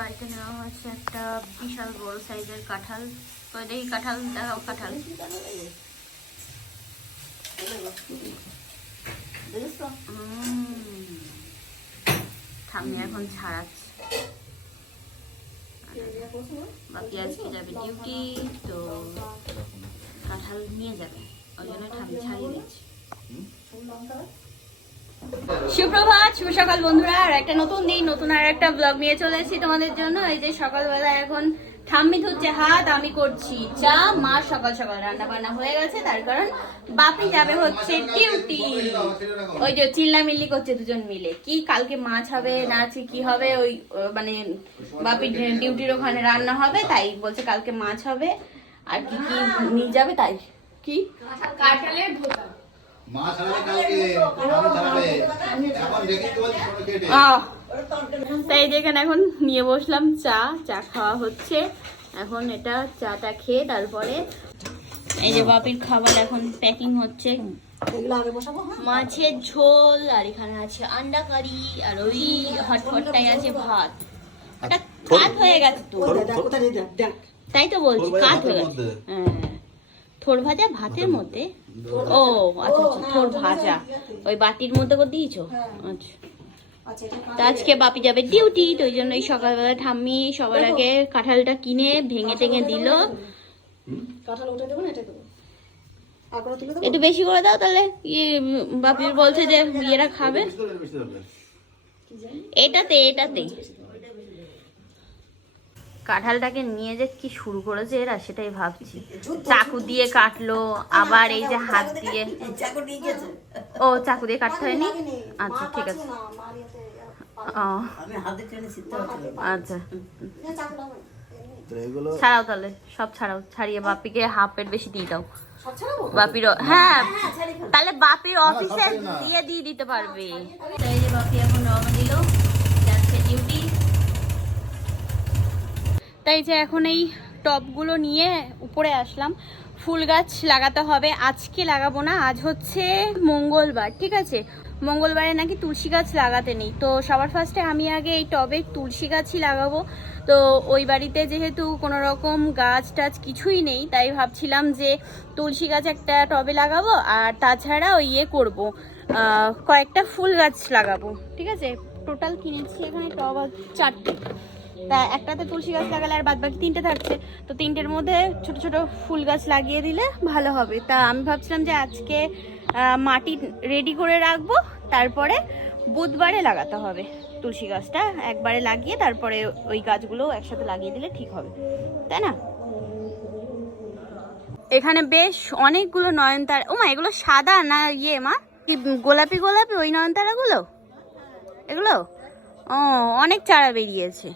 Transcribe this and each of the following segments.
বাড়িতে নেওয়া হয়েছে একটা বিশাল বড় সাইজের কাঁঠাল। তো দেখি কাঁঠাল দেখাও, কাঁঠাল। ঠাম্মি এখন ছাড়াচ্ছে। বাকি আজকে যাবে ডিউটি তো কাঁঠাল নিয়ে যাবে। ওই জন্য ঠাম্মি ছাড়িয়ে দিচ্ছে। সুপ্রভাত, শুভ বন্ধুরা। আর একটা নতুন দিন, নতুন আর একটা ব্লগ নিয়ে চলে এসেছি তোমাদের জন্য। এই যে সকালবেলা এখন ঠাম্মি ধুচ্ছে হাত, আমি করছি চা, মা সকাল সকাল রান্না বান্না হয়ে গেছে, তার কারণ বাপি যাবে হচ্ছে ডিউটি ওই যে চিল্লামিল্লি করছে দুজন মিলে। কি কালকে মাছ হবে, না আছে কি হবে, ওই মানে বাপি ডিউটির ওখানে রান্না হবে, তাই বলছে কালকে মাছ হবে। আর কি কি নিয়ে যাবে, তাই কি? মা ছাড়াবে কালকে আমি ছাড়াবে। এখন দেখি তো ছোট কেটে আহ তাই যেখানে এখন নিয়ে বসলাম চা চা খাওয়া হচ্ছে। এখন এটা চাটা খেয়ে তারপরে এই যে বাপির খাবার এখন প্যাকিং হচ্ছে। মাছের ঝোল আর এখানে আছে আন্ডা কারি আর ওই হটপটটাই আছে ভাত। ওটা কাত হয়ে গেছে তো। তাই তো বলছি কাত হয়ে গেছে। হ্যাঁ। থোর ভাজা ভাতের মধ্যে? ও আচ্ছা আচ্ছা থোর ভাজা। ওই বাটির মধ্যে করে দিয়েছ? আচ্ছা। তো আজকে বাপি যাবে ডিউটি তো ওই জন্য সকালবেলা ঠাম্মি সবার আগে কাঁঠালটা কিনে ভেঙে টেঙে দিল। একটু বেশি করে দাও তাহলে। ইয়ে বাপির বলছে যে ইয়েরা খাবে। এটাতে এটাতে। কাঁঠালটাকে নিয়ে যে কি শুরু করেছে এরা সেটাই ভাবছি। চাকু দিয়ে কাটলো আবার এই যে হাত দিয়ে ও চাকু দিয়ে কাটতে হয়নি? আচ্ছা ঠিক আছে। আচ্ছা। ছাড়াও তাহলে সব ছাড়াও। ছাড়িয়ে বাপিকে হাফের বেশি দিয়ে দাও। সব ছাড়াবো? বাপির হ্যাঁ তাহলে বাপির অফিসে। দিয়ে দিয়ে দিতে পারবে। বাপি এখন রওনা দিল যাচ্ছে ডিউটি তাই যে এখন এই টবগুলো নিয়ে উপরে আসলাম। ফুল গাছ লাগাতে হবে। আজকে লাগাবো না, আজ হচ্ছে মঙ্গলবার, ঠিক আছে? মঙ্গলবারে নাকি তুলসী গাছ লাগাতে নেই। তো সবার ফার্স্টে আমি আগে এই টবে তুলসী গাছই লাগাবো। তো ওই বাড়িতে যেহেতু কোনো রকম গাছ টাছ কিছুই নেই, তাই ভাবছিলাম যে তুলসী গাছ একটা টবে লাগাবো আর তাছাড়া ওই ইয়ে করব কয়েকটা ফুল গাছ লাগাবো। ঠিক আছে? টোটাল কিনেছি এখানে টব চারটে। তা একটাতে তুলসী গাছ লাগালে আর বাদ বাকি তিনটে থাকছে। তো তিনটের মধ্যে ছোট ছোট ফুল গাছ লাগিয়ে দিলে ভালো হবে। তা আমি ভাবছিলাম যে আজকে মাটি রেডি করে রাখব, তারপরে বুধবারে লাগাতে হবে। তুলসী গাছটা একবারে লাগিয়ে তারপরে ওই গাছগুলো একসাথে লাগিয়ে দিলে ঠিক হবে। তাই না? এখানে বেশ অনেকগুলো নয়নতারা ও মা এগুলো সাদা না ইয়ে মা? কি গোলাপি গোলাপি ওই নয়নতারাগুলো? এগুলো? ও, অনেক চারা বেরিয়েছে।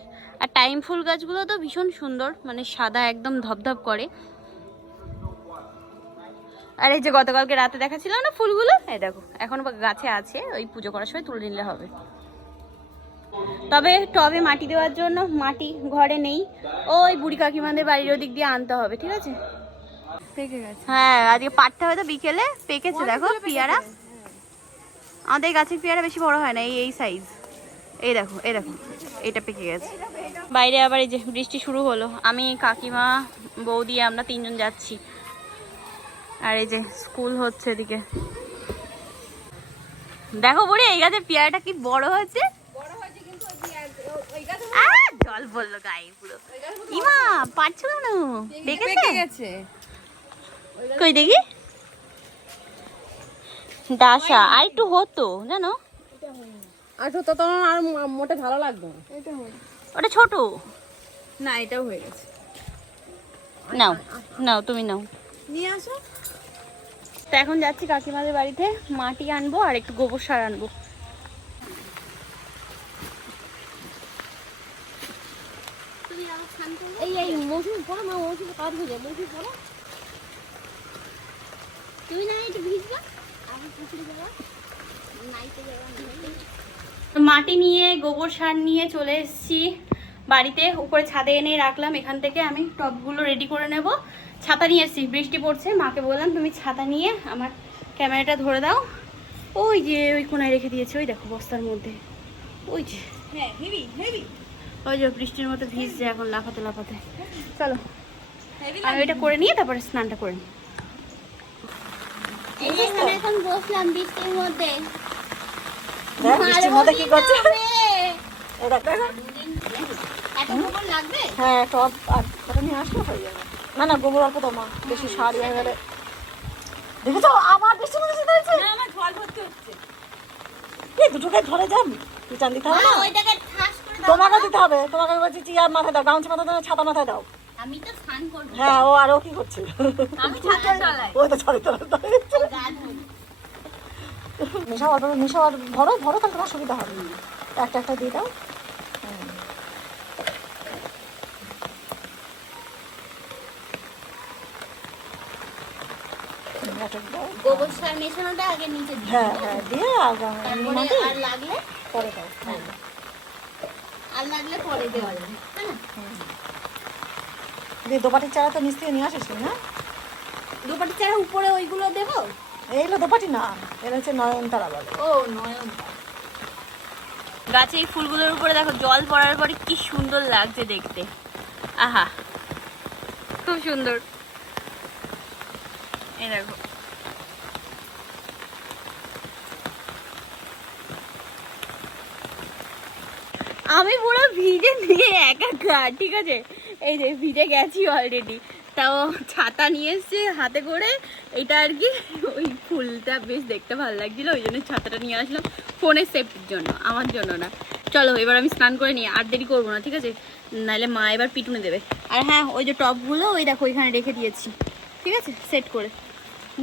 টাইম ফুল গাছগুলো তো ভীষণ সুন্দর মানে সাদা একদম ধপধপ করে। আর এই যে গতকালকে রাতে দেখাচ্ছিলাম না ফুলগুলো? এই দেখো এখনও গাছে আছে ওই পুজো করার সময় তুলে নিলে হবে। তবে টবে মাটি দেওয়ার জন্য মাটি ঘরে নেই ওই বুড়ি কাকিমাদের বাড়ির ওদিক দিয়ে আনতে হবে ঠিক আছে? হ্যাঁ আজকে পাটটা হয়তো বিকেলে পেকেছে দেখো পেয়ারা। আমাদের গাছের পেয়ারা বেশি বড় হয় না এই এই সাইজ এই দেখো এই দেখো এটা পেকে গেছে। বাইরে আবার এই যে বৃষ্টি শুরু হলো। আমি কাকিমা, বৌদি, আমরা তিনজন যাচ্ছি। আর এই যে স্কুল হচ্ছে এদিকে। দেখো বুড়ি, এই গাছের পেয়ারাটা কি বড় হয়েছে? জল পড়ল গায়ে পুরো। ইমা, পারছ কেন? দেখেছে? কই দেখি? ডাসা, আর একটু হতো, জানো? আর তো তো আর মোটে ভালো লাগবে না। এটা ওটা ছোট? না এটাও হয়ে গেছে। নাও নাও তুমি নাও। নিয়ে আসো। তো এখন যাচ্ছি কাকিমাদের বাড়িতে মাটি আনব আর একটু গোবর সার আনব। এই এই মৌসুমি পড়ো মা মৌসুমি কাজ হয়ে যায় মৌসুমি পড়ো। তুমি না একটু ভিজবা? আমি পুকুরে যাব। নাইতে যাব মাটি নিয়ে গোবর সার নিয়ে চলে এসেছি বাড়িতে। উপরে ছাদে এনে রাখলাম। এখান থেকে আমি টবগুলো রেডি করে নেব। ছাতা নিয়ে এসেছি। বৃষ্টি পড়ছে। মাকে বললাম তুমি ছাতা নিয়ে আমার ক্যামেরাটা ধরে দাও। ওই যে ওই কোনায় রেখে দিয়েছে। ওই দেখো বস্তার মধ্যে। ওই যে। হ্যাঁ ওই যে বৃষ্টির মতো ভিজছে এখন লাফাতে লাফাতে। চলো। আমি ওইটা করে নিয়ে তারপরে স্নানটা করে নিই। এখানে বসলাম বৃষ্টির মধ্যে। বৃষ্টির মধ্যে কি করছে? হ্যাঁ টপ আর কটা নিয়ে আসলে হয়ে যাবে। না না গোবর অল্প তোমা বেশি সার হয়ে গেলে দেখেছ আবার বৃষ্টির মধ্যে যেতে হচ্ছে? এই দুটোকে ধরে যাম রিটার্ন দিতে হবে না। তোমাকে দিতে হবে তোমাকে বলছি চেয়ার মাথায় দাও গামছা মাথায় দাও ছাতা মাথায় দাও। আমি তো স্নান করব। হ্যাঁ ও আর ও কি করছে? আমি ছাতা চালাই ও তো ছড়ে তোলা গা মিশা অল্প মিশা আর ভরো ভরো তাহলে তোমার সুবিধা হবে। একটা একটা দিয়ে দাও। হুম। হুম, একটা দাও। গোবর সার মেশানোটা আগে নিচে হ্যাঁ হ্যাঁ দিয়ে আর লাগলে পরে দাও হ্যাঁ। আর লাগলে পরে দেওয়া যাবে না? দিয়ে দোপাটির চারা তো নিচ থেকে নিয়ে আসিস না? দুপাটি চারা উপরে ওইগুলো দেবো? দোপাটি না এটা হচ্ছে বলে। ও গাছে এই ফুলগুলোর উপরে দেখো, জল পড়ার পরে কি সুন্দর লাগছে দেখতে। আহা, খুব সুন্দর। এই দেখো। আমি পুরো ভিজে নিয়ে একা ঠিক আছে? এই যে ভিজে গেছি অলরেডি তাও ছাতা নিয়ে এসছে হাতে করে। এটা আর কি, ওই ফুলটা বেশ দেখতে ভালো লাগছিল, ওই জন্য ছাতাটা নিয়ে আসলাম। ফোনের সেফটির জন্য, আমার জন্য না। চলো, এবার আমি স্নান করে নিই, আর দেরি করব না, ঠিক আছে? নাহলে মা এবার পিটুনে দেবে। আর হ্যাঁ ওই যে টপগুলো, ওই দেখো, ওইখানে রেখে দিয়েছি। ঠিক আছে? সেট করে।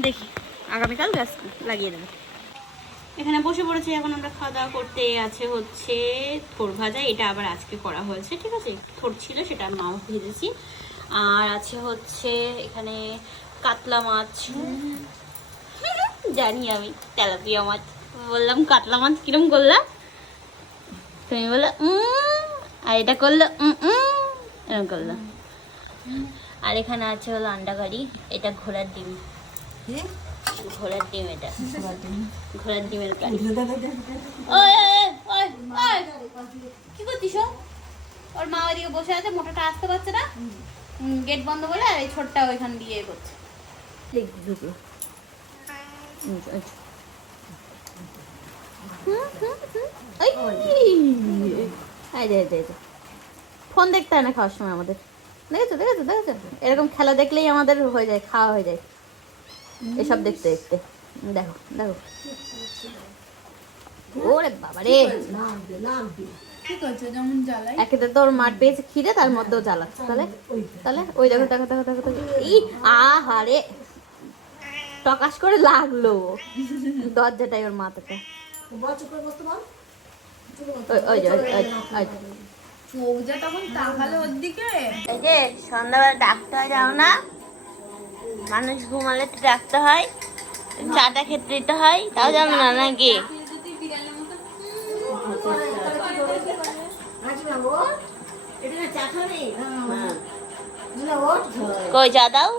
দেখি, আগামীকাল গাছ লাগিয়ে দেবে। এখানে বসে পড়েছি, এখন আমরা খাওয়া দাওয়া করতে আছে হচ্ছে থোর ভাজা, এটা আবার আজকে করা হয়েছে, ঠিক আছে? থোর ছিল, সেটা মাও ভেজেছি আর আছে হচ্ছে এখানে কাতলা মাছ। জানি আমি তেলাপিয়া মাছ। বললাম কাতলা মাছ কিরম করলাম তুমি বলল আর এটা করল এরকম করল। আর এখানে আছে হলো আন্ডা কারি এটা ঘোড়ার ডিম। ঘোড়ার ডিম এটা। ঘোড়ার ডিমের কারি কি করছিস ওর মা ওইদিকে বসে আছে মোটাটা আসতে পারছে না? গেট বন্ধ করে আর এই ছোটটা ওইখান দিয়ে করছে ফোন দেখতে হয় না খাওয়ার সময় আমাদের। দেখেছ দেখেছ দেখেছ? এরকম খেলা দেখলেই আমাদের হয়ে যায় খাওয়া হয়ে যায়। এসব দেখতে দেখতে। দেখো দেখো। ওরে বাবা রে তো তোর মাঠ পেয়েছে খিদে তার মধ্যেও জ্বালাচ্ছে। তাহলে তাহলে ওই দেখো দেখো দেখো দেখো দেখো। ই আহারে। টকাশ করে লাগল। দরজাটাই ওর মাথাতে। ওর সন্ধ্যাবেলা ডাকতে হয় যাও না। মানুষ ঘুমালে তো ডাকতে হয়। চাটা খেতে দিতে হয়। তাও জানো না নাকি? কই চা দাও।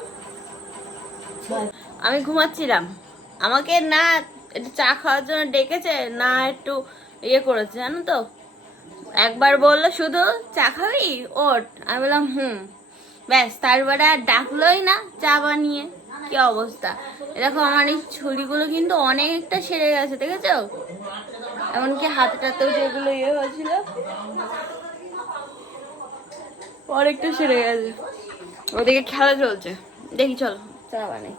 আমি ঘুমাচ্ছিলাম। আমাকে না একটু চা খাওয়ার জন্য ডেকেছে না একটু ইয়ে করেছে জানো তো? একবার বলল শুধু চা খাবি? ওট? আমি বললাম হুম। ব্যাস তারপরে আর ডাকলোই না চা বানিয়ে। কি অবস্থা? এ দেখো আমার এই ছুরিগুলো কিন্তু অনেকটা সেরে গেছে দেখেছ? এমনকি হাতটাতেও যেগুলো ইয়ে হয়েছিল। অনেকটা সেরে গেছে। ওদিকে খেলা চলছে। দেখি চলো। চা বানাই।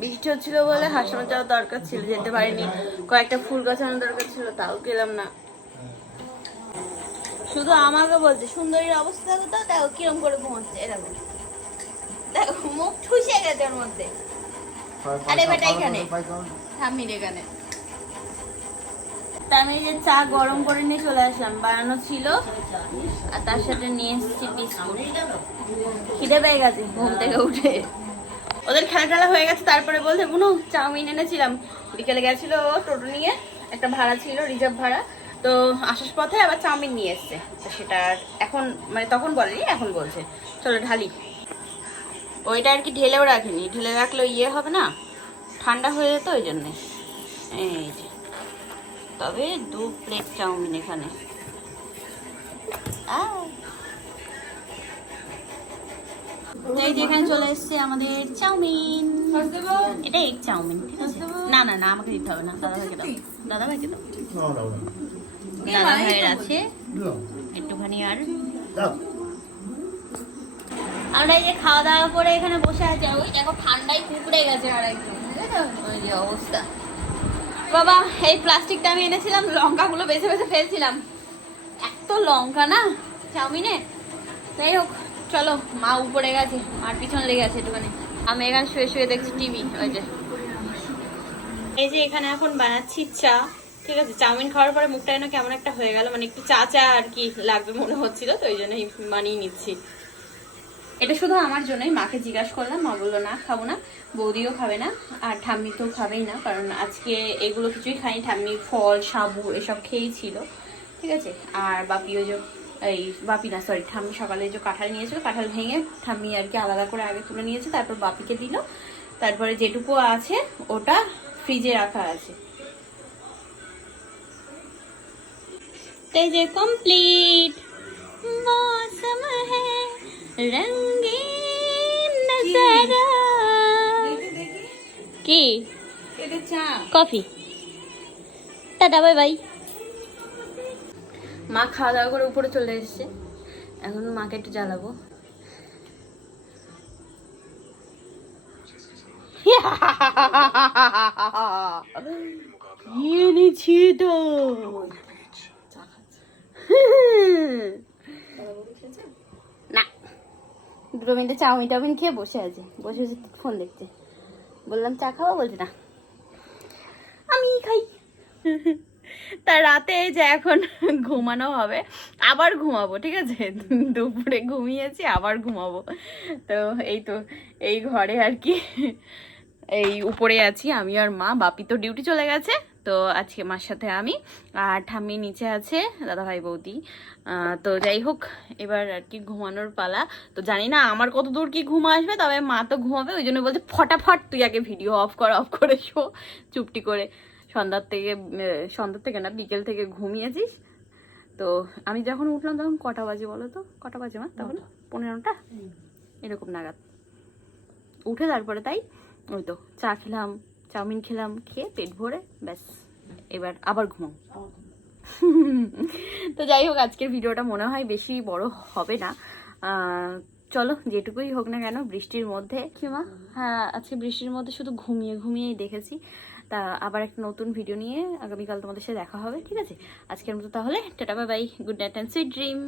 বৃষ্টি হচ্ছিল বলে হাসপাতাল যাওয়ার দরকার ছিল যেতে পারিনি। কয়েকটা ফুল গাছানোর দরকার ছিল তাও গেলাম না। শুধু আমাকে বলছে সুন্দরীর অবস্থা দেখো তো দেখো কিরম করে ঘুমাচ্ছে এরকম দেখো। মুখ ঠুসে গেছে ওর মধ্যে। আরে বেটা এখানে। ঠাম্মির এখানে। তা আমি যে চা গরম করে নিয়ে চলে আসলাম। বানানো ছিল। আর তার সাথে নিয়ে এসেছি বিস্কুট। খিদে পেয়ে গেছে ঘুম থেকে উঠে। ওদের খেলা টেলা হয়ে গেছে, তারপরে বলছে, বুনু, চাউমিন এনেছিলাম। বিকেলে গেছিল টোটো নিয়ে, একটা ভাড়া ছিল, রিজার্ভ ভাড়া। তো আসার পথে আবার চাউমিন নিয়ে এসছে। তো সেটা এখন মানে তখন বলেনি, এখন বলছে। চলো ঢালি। ওইটা আর কি ঢেলেও রাখিনি। ঢেলে রাখলে ইয়ে হবে না? ঠান্ডা হয়ে যেত ওই জন্যে। এই তবে দু প্লেট চাউমিন এখানে। এখানে চলে এসেছে আমাদের চাউমিন। এটা এক চাউমিন না না না, আমাকে দিতে হবে না। দাদা ভাইকে দাও। দাদা ভাইকে দাও। দাদা ভাইয়ের আছে। একটুখানি আর। আমরা এই যে খাওয়া দাওয়া করে এখানে বসে আছি। ওই দেখো ঠান্ডায় কুকড়ে গেছে আর যে অবস্থা। বাবা, এই প্লাস্টিকটা আমি এনেছিলাম, লঙ্কাগুলো বেছে বেছে ফেলছিলাম। এত লঙ্কা না, চাউমিনে? যাই হোক, চলো, মা উপরে গেছে, আর পিছন লেগে আছে একটুখানি। আমি এখানে শুয়ে শুয়ে দেখছি টিভি, ওই যে। এই যে এখানে এখন বানাচ্ছি চা, ঠিক আছে? চাউমিন খাওয়ার পরে মুখটা কেমন একটা হয়ে গেল মানে একটু চা চা আর কি লাগবে মনে হচ্ছিল, তো ওই জন্যই বানিয়ে নিচ্ছি। এটা শুধু আমার জন্যই, মাকে জিজ্ঞাসা করলাম, মা বলল, না, খাব না, বৌদিও খাবে না, আর ঠাম্মি তো খাবেই না, কারণ আজকে এগুলো কিছুই খাইনি ঠাম্মি ফল সাবু এসব খেয়েই ছিল ঠিক আছে? আর বাপিও যে, এই বাপি না সরি ঠাম্মি সকালে যে কাঁঠাল নিয়েছিল, কাঁঠাল ভেঙে ঠাম্মি আর কি আলাদা করে আগে তুলে নিয়েছে, তারপর বাপিকে দিল, তারপরে যেটুকু আছে, ওটা ফ্রিজে রাখা আছে। এই যে কমপ্লিট মৌসুম হ্যাঁ। রঙিন নজারা কি কফি টাটা বাই বাই মা খাওয়া দাওয়া করে উপরে চলে এসেছে। এখন মাকে একটু জ্বালাবো। এনেছি তো। দুটো মিনিটে চাউমিন টাউমিন খেয়ে বসে আছে। বসে বসে ফোন দেখছে। বললাম, চা খাওয়া বলছে, না। আমি খাই। তা রাতে এই যে এখন ঘুমানো হবে, আবার ঘুমাবো, ঠিক আছে? দুপুরে ঘুমিয়েছি, আবার ঘুমাবো। তো এই তো, এই ঘরে আর কি, এই উপরে আছি, আমি আর মা, বাপি তো ডিউটি চলে গেছে। তো আজকে মার সাথে আমি আর ঠাম্মি নিচে আছে দাদা ভাই বৌদি তো যাই হোক এবার আর কি ঘুমানোর পালা। তো জানি না আমার কত দূর কি ঘুম আসবে তবে মা তো ঘুমাবে ওই জন্য বলছে ফটাফট তুই আগে ভিডিও অফ কর অফ করে শো। চুপটি করে সন্ধ্যার থেকে সন্ধ্যার থেকে না বিকেল থেকে ঘুমিয়েছিস। তো আমি যখন উঠলাম তখন কটা বাজে বলো তো? কটা বাজে মা? তখন পনেরোটা? এরকম নাগাদ। উঠে তারপরে তাই ওই তো চা খেলাম চাউমিন খেলাম, খেয়ে পেট ভরে, ব্যাস। এবার আবার ঘুমাও তো যাই হোক, আজকের ভিডিওটা মনে হয় বেশি বড় হবে না। চলো, যেটুকুই হোক না কেন, বৃষ্টির মধ্যে। কি মা? হ্যাঁ আজকে বৃষ্টির মধ্যে শুধু ঘুমিয়ে ঘুমিয়েই দেখেছি। তা আবার একটা নতুন ভিডিও নিয়ে আগামীকাল তোমাদের সাথে দেখা হবে, ঠিক আছে? আজকের মতো তাহলে, tata, bye bye, good night and sweet dream